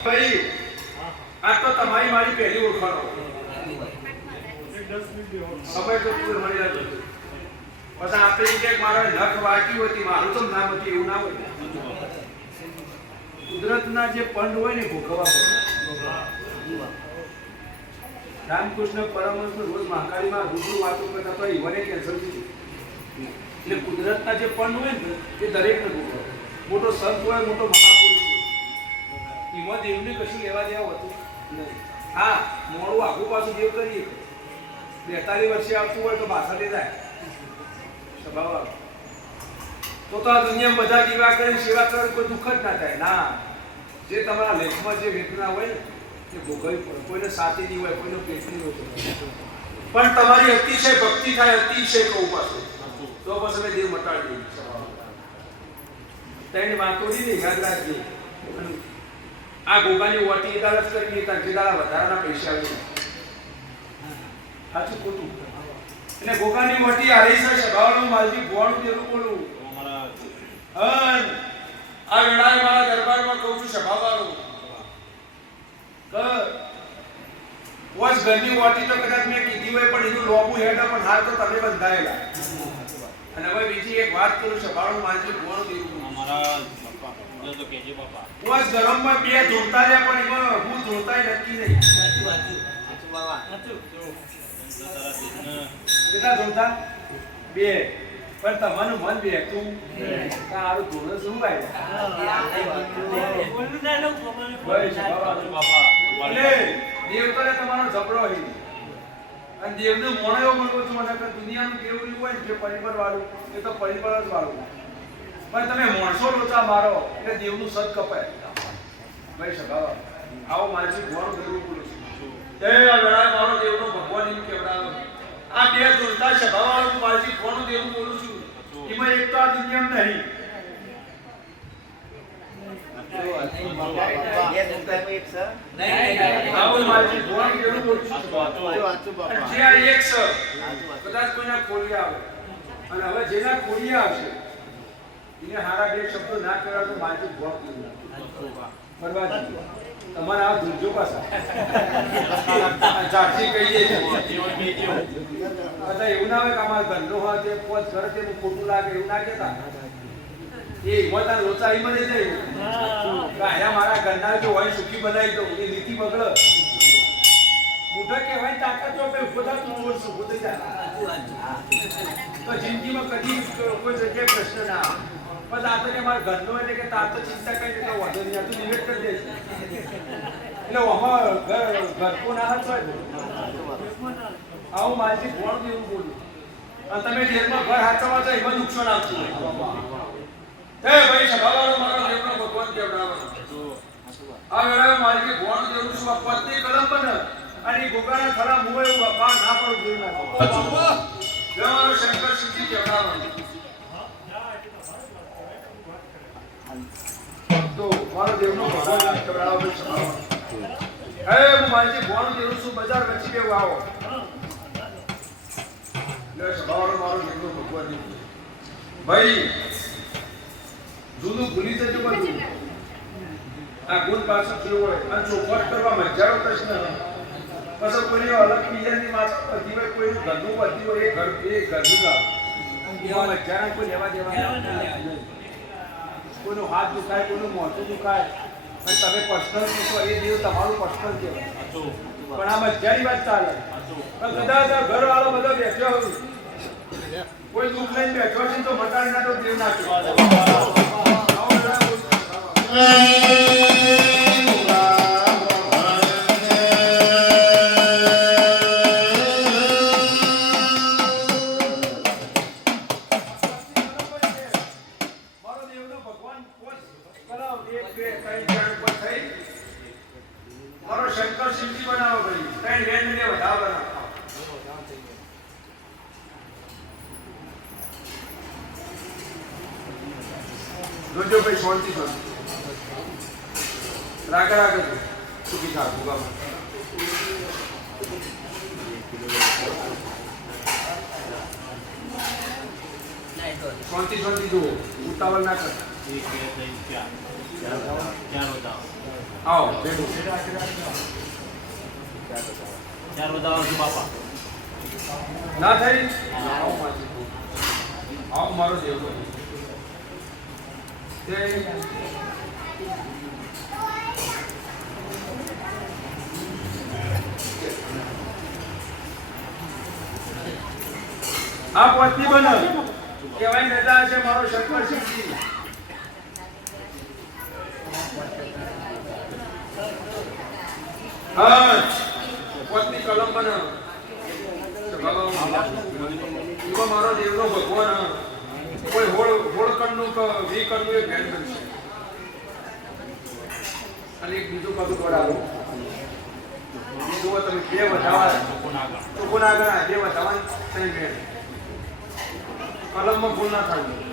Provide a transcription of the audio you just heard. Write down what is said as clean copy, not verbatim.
ભાઈ આ તો તમારી મારી પહેલી ઓળખાણો સમય તો પૂર મળી જતો પછી આપણે કે મારા નખ વાગ્યું હતી મારું તો નામ હતું એવું ના હોય કુદરતના જે પંડ હોય ને ભોગવવા પડે રામકૃષ્ણ પરમહંસ રોજ મહાકાળીમાં રૂબરૂ વાતો કરતા તો ઈવને કેન્સર થયું એટલે કુદરતના જે પંડ હોય ને એ દરેકને ભોગવવા મોટો સંત હોય મોટો મહાપુરુષ ઈમાં દેવને કશું લેવા દેવા હોતું નહીં હા મોડું આગું પાછું દેવ કરીએ 42 વર્ષે આવતું હોય તો ભાષા જાય સ્વભાવ તો આ દુનિયામાં બધા દીવા કરીને સેવા કરવાની કોઈ દુઃખ જ ના થાય ના જે તમારા લેખમાં જે વેદના હોય ને એ ભોગવવી પડે કોઈને સાતીની હોય કોઈનો પેટની હોય પણ તમારી અતિશય ભક્તિ થાય અતિશય કહું પાછું તો બસ અમે દેવ મટાડી દઈએ ત્રણ વાતોની ને યાદ રાખજે આ ગોગાની વટી અદાલત કરી હતા જે દાડા વધારાના પૈસા આવી સાચું ખોટું એટલે ગોગાની વટી આરીસ સભાવાનું માલજી ભોવાનું દેરું બોલું આ વેળાએ મારા દરબારમાં કહું છું સભાવાળું વોસ ઘરની વટી તો કદાચ મેં કીધી હોય પણ એનું લોબુ હેડ પણ હાલ તો તમે બંધાયેલા અને હવે બીજી એક વાત કરું સભાવાનું માલજી ભોવાનું દેરું અમારા તો કેજે બાપા વોસ ગરમમાં બે ધોતા રહ્યા પણ એમાં હું ધોતાય નક્કી નહીં સાચું બાબા સાચું કેટલા ધોતા બે પણ તમારું મન બેઠું તારું ધોરણ શું દેવ કરે તમારો ઝપડો હોય અને દેવને મોણો એવો મળવો છું મને કે દુનિયાનું કેવું હોય ને જે પરિવાર વાળું એ તો પરિવાર જ વાળું પણ તમે માણસો લોચા મારો એટલે દેવનું સદ કપાય ભાઈ સભાવા આવો માનસિક ભગવાન દેવું બોલું છું એ વેળા મારો દેવનો ભગવાન એમ કેવડાવો આ બે જોતા સભાવાળું માનસિક ભગવાન દેવું બોલું છું એમાં એક તો આ દુનિયામાં નહીં કદાચ કોઈના ખોલિયા આવે અને હવે જેના ખોલિયા આવશે એને હારા બે શબ્દો ના કહેવા તો માનસિક ભોગ બરબાદ તમારે આ દુર્જો પાછા ચાચી કહીએ બધા એવું ના હોય કે અમારા ઘરનો હોય તે પોચ ઘર તે ખોટું લાગે એવું ના કહેતા એ મોટા લોચા ઈ મને જાય આયા મારા ઘરના જો હોય સુખી બનાવી દઉં એ નીતિ બગડ મોટા કહેવાય તાકાત તો આપણે ઉભો થા તું ચોર છું ઉભો થઈ જા તો જિંદગીમાં કદી કોઈ જગ્યાએ પ્રશ્ન ના આવે બસ આ તો કે મારા ઘરનો એટલે કે તાર તો ચિંતા કઈ રીતે વાંધો નહીં તું નિવેદ કરી દે એટલે આમાં ઘરકો ના હશે આવું માનસિક ભોળ દેવું બોલું અને તમે જેલમાં ઘર હાચવા છો એમાં નુકસાન આપતું હે ભાઈ સભાવાળો મારો દેવનો ભગવાન કેવડાવવાનો આ વેળાએ માનસિક ભોળ દેવું છું પત્ની કલમ બને અને ગોગાના ખરા મુએ એવું અપાર ના પણ જોઈ નાખો દેવાનો શંકર સિદ્ધિ કેવડાવવાનો તો મારો દેવનો ભગવાન કેવડાવો હે હું માનજી ભોણ દેવું છું બજાર વચ્ચે બેવ આવો લે સભાવાળો મારો દેવનો ભગવાન ભાઈ જૂનું ભૂલી જજો બધું આ ગુણ પાછો કેવો હોય અને ચોખવટ કરવા મજારો પ્રશ્ન પછી કોઈ અલગ બીજાની માથા પતિ હોય કોઈનું ઘરનું પતિ હોય એ ઘરનું કામ એવા મજારા કોઈ લેવા દેવા કોઈનો હાથ દુખાય કોઈનું મોઢું દુખાય અને તમે પર્સનલ પૂછો એ દેવ તમારું પર્સનલ કહેવાય પણ આ મજાની વાત ચાલે પણ કદાચ ઘરવાળો બધો બેઠો હોય કોઈ દુઃખ લઈને બેઠો છે તો મટાડી ના તો દેવ ના શંકર સિદ્ધિ બનાવો ભાઈ કઈ વેન ને વધાવ બનાવો જોજો ભાઈ શાંતિ રાગ સુખી થા ભૂગા શાંતિ જુઓ ઉતાવળ ના કરતા क्या होता આવો ભેગું ચાર બધા બાપા ના થઈ આવો માસી આવો મારો દેવ આ પત્ની બન કહેવાય નેતા છે મારો શંકરસિંહજી હા પત્ની કલમ બન એવો મારો દેવનો ભગવાન કોઈ હોળ કણનું કે વી કણનું એ જ્ઞાન બનશે અને એક બીજું પગ દોડાવો જુઓ તમે બે વધાવા ચોખ્ખું ના ગણાય બે વધાવા થઈ ગયા કલમમાં ભૂલ ના થાય